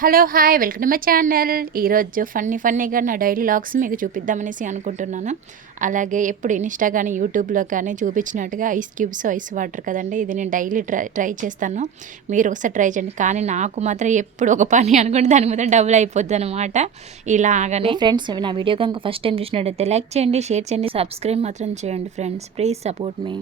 Hello hi welcome to my channel. ఈరోజు funny ఫన్నీగా నా డైలీ లాగ్స్ మీకు చూపిద్దామనేసి అనుకుంటున్నాను. అలాగే ఎప్పుడు ఇన్స్టా కానీ యూట్యూబ్లో కానీ చూపించినట్టుగా ఐస్ క్యూబ్స్ ఐస్ వాటర్ కదండి ఇది నేను డైలీ ట్రై ట్రై చేస్తాను. మీరు ఒకసారి ట్రై చేయండి. కానీ నాకు మాత్రం ఎప్పుడు ఒక పని అనుకుంటే దాని మీద డబుల్ అయిపోద్ది అనమాట ఇలాగనే ఫ్రెండ్స్ నా వీడియో కనుక ఫస్ట్ టైం చూసినట్టయితే లైక్ చేయండి షేర్ చేయండి సబ్స్క్రైబ్ మాత్రం చేయండి ఫ్రెండ్స్. ప్లీజ్ సపోర్ట్ మీ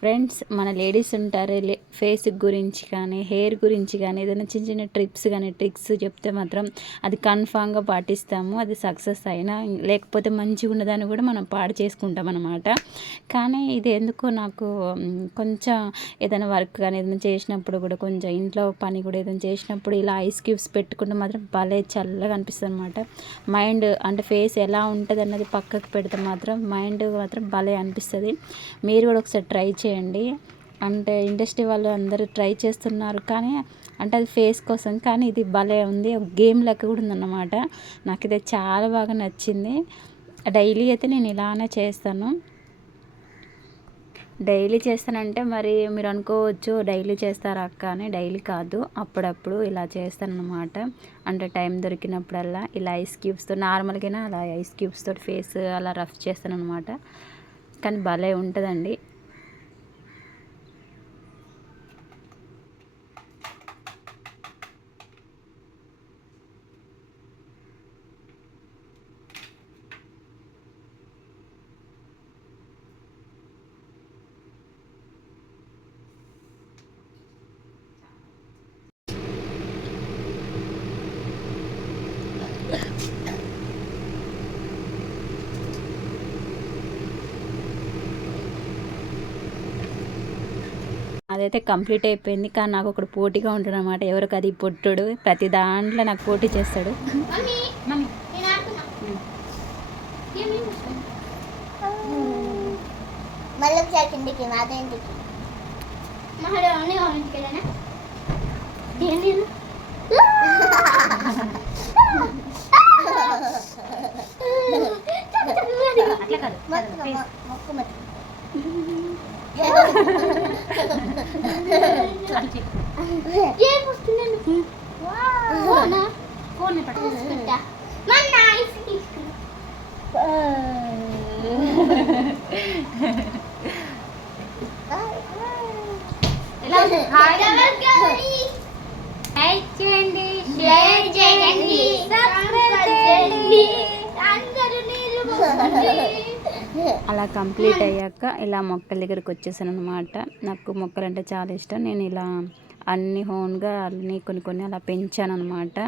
ఫ్రెండ్స్ మన లేడీస్ ఉంటారు ఫేస్ గురించి కానీ హెయిర్ గురించి కానీ ఏదైనా చిన్న చిన్న ట్రిప్స్ కానీ ట్రిక్స్ చెప్తే మాత్రం అది కన్ఫామ్గా పాటిస్తాము. అది సక్సెస్ అయినా లేకపోతే మంచిగా ఉన్నదాన్ని కూడా మనం పాడు చేసుకుంటాం అనమాట కానీ ఇది ఎందుకో నాకు కొంచెం ఏదైనా వర్క్ కానీ ఏదైనా చేసినప్పుడు కూడా కొంచెం ఇంట్లో పని కూడా ఏదైనా చేసినప్పుడు ఇలా ఐస్ క్యూబ్స్ పెట్టుకుంటే మాత్రం భలే చల్లగా అనిపిస్తుంది అనమాట మైండ్ అంటే ఫేస్ ఎలా ఉంటుంది అన్నది పక్కకు పెడితే మాత్రం మైండ్ మాత్రం భలే అనిపిస్తుంది. మీరు కూడా ఒకసారి ట్రై చేయండి. చేయండి. అంటే ఇండస్ట్రీ వాళ్ళు అందరూ ట్రై చేస్తున్నారు కానీ అంటే అది ఫేస్ కోసం కానీ ఇది భలే ఉంది. గేమ్ లెక్క కూడా ఉందన్నమాట. నాకు ఇది చాలా బాగా నచ్చింది. డైలీ అయితే నేను ఇలానే చేస్తాను. డైలీ చేస్తానంటే మరి మీరు అనుకోవచ్చు డైలీ చేస్తారా అక్క అని. డైలీ కాదు అప్పుడప్పుడు ఇలా చేస్తాను అంటే టైం దొరికినప్పుడల్లా ఇలా ఐస్ క్యూబ్స్తో నార్మల్గానే అలా ఐస్ క్యూబ్స్తో ఫేస్ అలా రఫ్ చేస్తాను కానీ భలే ఉంటుందండి. అదైతే కంప్లీట్ అయిపోయింది. కానీ నాకు ఒకడు పోటీగా ఉంటాడు అనమాట ఎవరికి అది పొట్టుడు. ప్రతి దాంట్లో నాకు పోటీ చేస్తాడు. అట్లా కాదు. మొక్కు లైక్ చేయండి షేర్ చేయండి సబ్స్క్రైబ్ చేయండి అందరూ అలా కంప్లీట్ అయ్యాక ఇలా మొక్కల దగ్గరికి వచ్చేసాను అనమాట నాకు మొక్కలు అంటే చాలా ఇష్టం. నేను ఇలా అన్ని హోన్గా అన్ని కొన్ని కొన్ని అలా పెంచాను అనమాట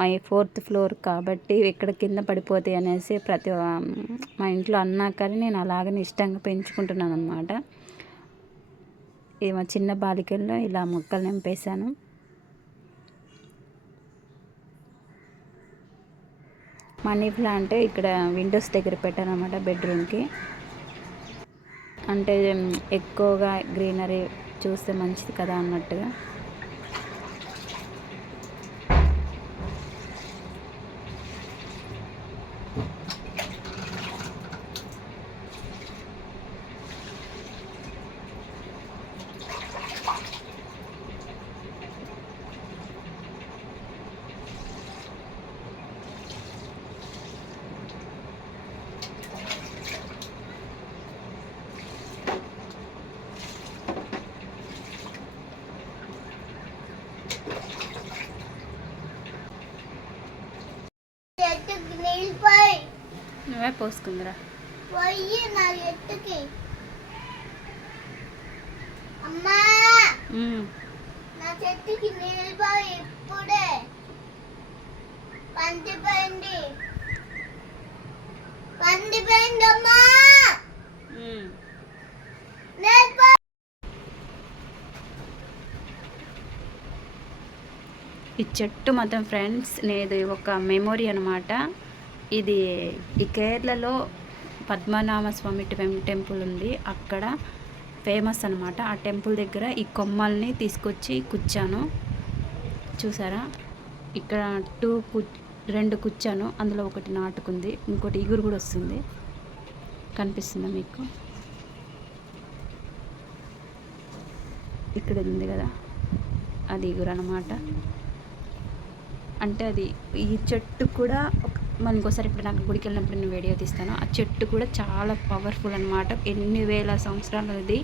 మై ఫోర్త్ ఫ్లోర్ కాబట్టి ఎక్కడ కింద పడిపోతాయి అనేసి ప్రతి మా ఇంట్లో అన్నా కానీ నేను అలాగనే ఇష్టంగా పెంచుకుంటున్నాను అనమాట ఇది మా చిన్న బాలికల్లో ఇలా మొక్కలు నింపేశాను. మనీ ప్లాంట్ ఇక్కడ విండోస్ దగ్గర పెట్టాను అనమాట బెడ్రూమ్కి. అంటే ఎక్కువగా గ్రీనరీ చూస్తే మంచిది కదా అన్నట్టుగా చెట్టుకి నీళ్ళు పోయి నువ్వే పోసుకుందిరా. చెట్టుకి నీళ్ళు ఇప్పుడే. ఈ చెట్టు మాత్రం ఫ్రెండ్స్ నేది ఒక మెమొరీ అనమాట ఇది ఈ కేరళలో పద్మనాభ స్వామి టెం- టెంపుల్ ఉంది. అక్కడ ఫేమస్ అనమాట ఆ టెంపుల్ దగ్గర ఈ కొమ్మల్ని తీసుకొచ్చి కుచ్చాను చూసారా? ఇక్కడ టూ కు రెండు కుచ్చాను అందులో ఒకటి నాటుకుంది. ఇంకోటి ఇగురు కూడా వస్తుంది. కనిపిస్తుందా మీకు? ఇక్కడ ఉంది కదా? అది ఇగురు అనమాట అంటే అది ఈ చెట్టు కూడా ఒక మనం ఇంకోసారి ఇప్పుడు నాకు గుడికి వెళ్ళినప్పుడు నేను వీడియో తీస్తాను. ఆ చెట్టు కూడా చాలా పవర్ఫుల్ అనమాట ఎన్ని వేల సంవత్సరాలది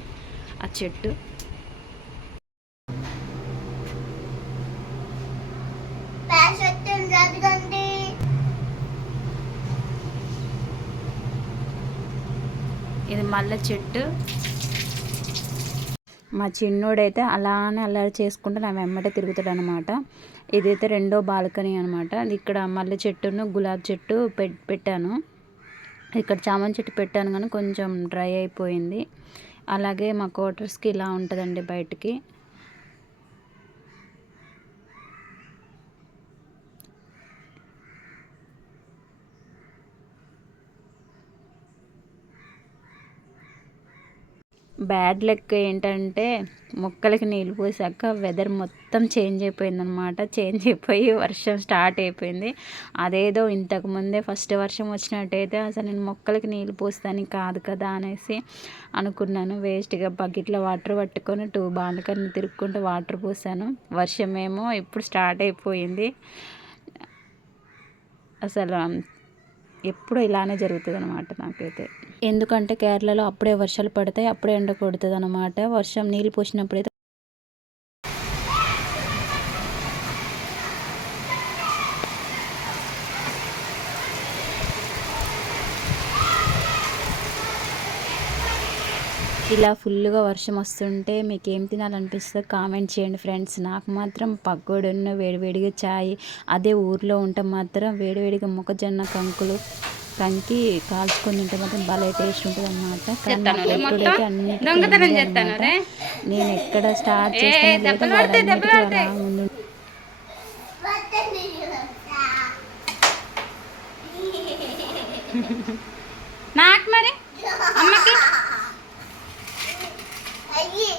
ఆ చెట్టు. ఇది మల్లె చెట్టు. మా చిన్నోడైతే అలానే అల్లరి చేసుకుంటూ నా వెమ్మటే తిరుగుతాడు అనమాట ఇదైతే రెండో బాల్కనీ అనమాట ఇక్కడ మల్లె చెట్టును గులాబీ చెట్టు పెట్టాను. ఇక్కడ చామంతి చెట్టు పెట్టాను కానీ కొంచెం డ్రై అయిపోయింది. అలాగే మా క్వార్టర్స్కి ఇలా ఉంటుందండి బయటికి. బ్యాడ్ లెక్క ఏంటంటే మొక్కలకి నీళ్ళు పోసాక వెదర్ మొత్తం చేంజ్ అయిపోయిందనమాట చేంజ్ అయిపోయి వర్షం స్టార్ట్ అయిపోయింది. అదేదో ఇంతకు ముందే ఫస్ట్ వర్షం వచ్చినట్టయితే అసలు నేను మొక్కలకి నీళ్ళు పోస్తానికి కాదు కదా అనేసి అనుకున్నాను. వేస్ట్గా బకెట్లో వాటర్ పట్టుకొని టూ బాల్కని తిరుక్కుంటూ వాటర్ పోసాను. వర్షమేమో ఇప్పుడు స్టార్ట్ అయిపోయింది. అసలు ఎప్పుడు ఇలానే జరుగుతుంది అనమాట నాకైతే. ఎందుకంటే కేరళలో అప్పుడే వర్షాలు పడతాయి అప్పుడే ఎండ కొడుతుంది అనమాట వర్షం నీళ్ళు పోసినప్పుడైతే ఇలా ఫుల్గా వర్షం వస్తుంటే మీకు ఏం తినాలనిపిస్తుందో కామెంట్ చేయండి ఫ్రెండ్స్. నాకు మాత్రం పకోడున్న వేడివేడిగా చాయ్ అదే ఊర్లో ఉంటే మాత్రం వేడివేడిగా మొక్కజొన్న కంకులు కంకి కాల్చుకొని తింటే మాత్రం భలే టేస్ట్ ఉంటుంది అనమాట. నేను ఎక్కడ స్టార్ట్ చేస్తానో నాకు మరి? అమ్మకి? అయ్యి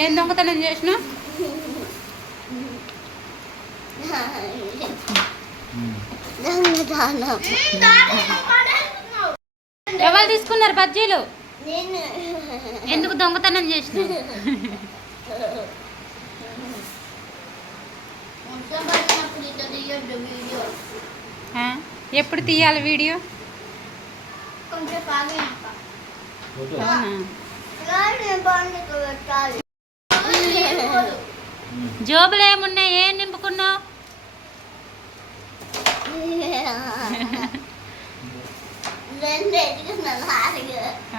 ఏం దొంగతనం చేసిన ఎవరు తీసుకున్నారు బజ్జీలు? ఎందుకు దొంగతనం చేసిన ఎప్పుడు తీయాలి వీడియో? జోబులు ఏమున్నాయి? ఏం నింపుకున్నావు?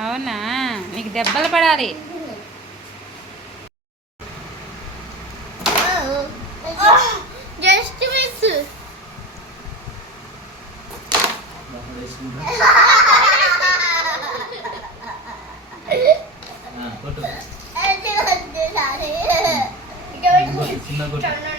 అవునా? నీకు దెబ్బలు పడాలి. Just miss. చిన్న కొట్టు.